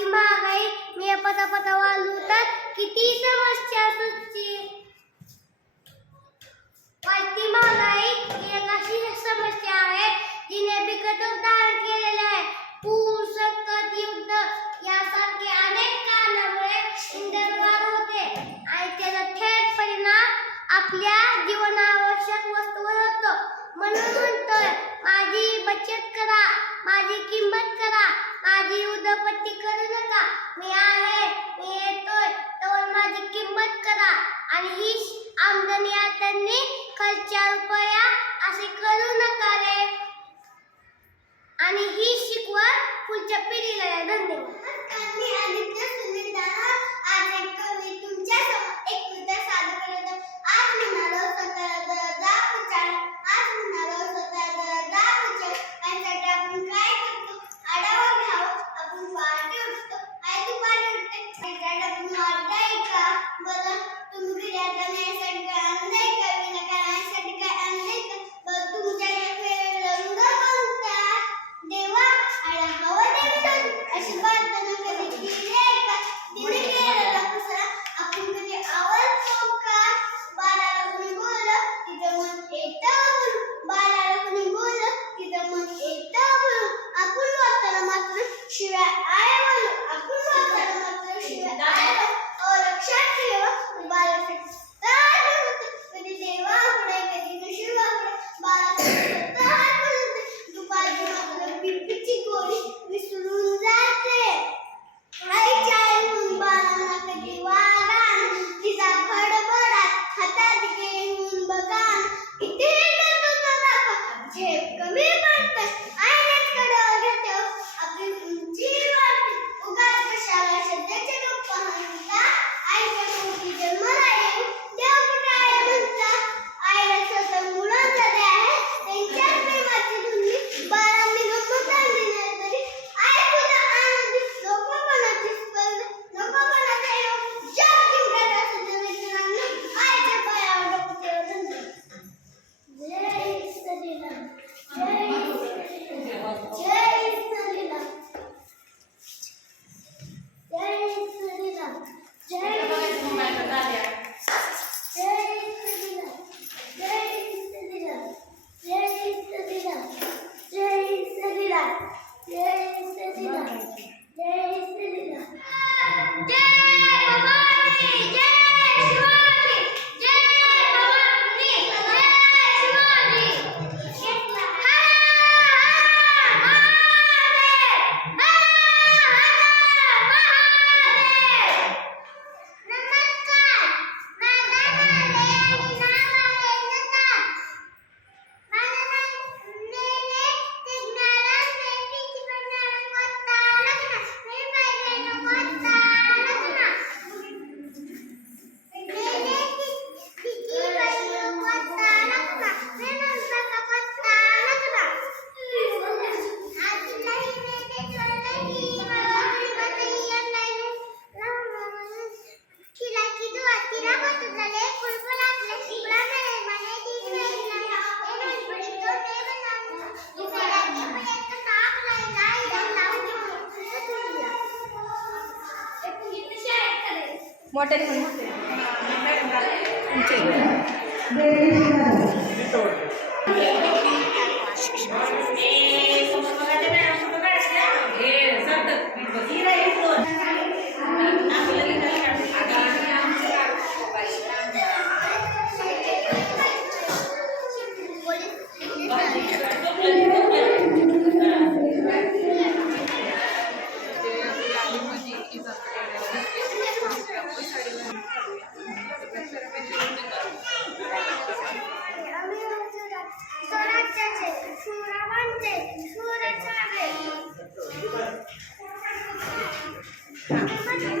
वाढती महागाई मी पता वालू तर किती समस्या सुटची वाढती महागाई ही एक अशी समस्या आहे जिने बिकट उदाहरण केलेले आहे. पूर संकट युद्ध यासारखे अनेक कारणामुळे इंधनवाढ होते. आणि त्याचा थेट परिणाम आपल्या जीवनावश्यक वस्तूवर होतो. म्हणून म्हणतोय माझी बचत करा माझी किंमत करा. माझी उदपत्ती करू नका. मी आहे मी येतोय. तर माझी किंमत करा. आणि ही आमदनी त्यांनी खर्चा रुपया असे करू नका रे. आणि ही शिकवण पुढच्या पिढीला धन्यवाद. 雪，哎 వాటర్ ఉంచే はい。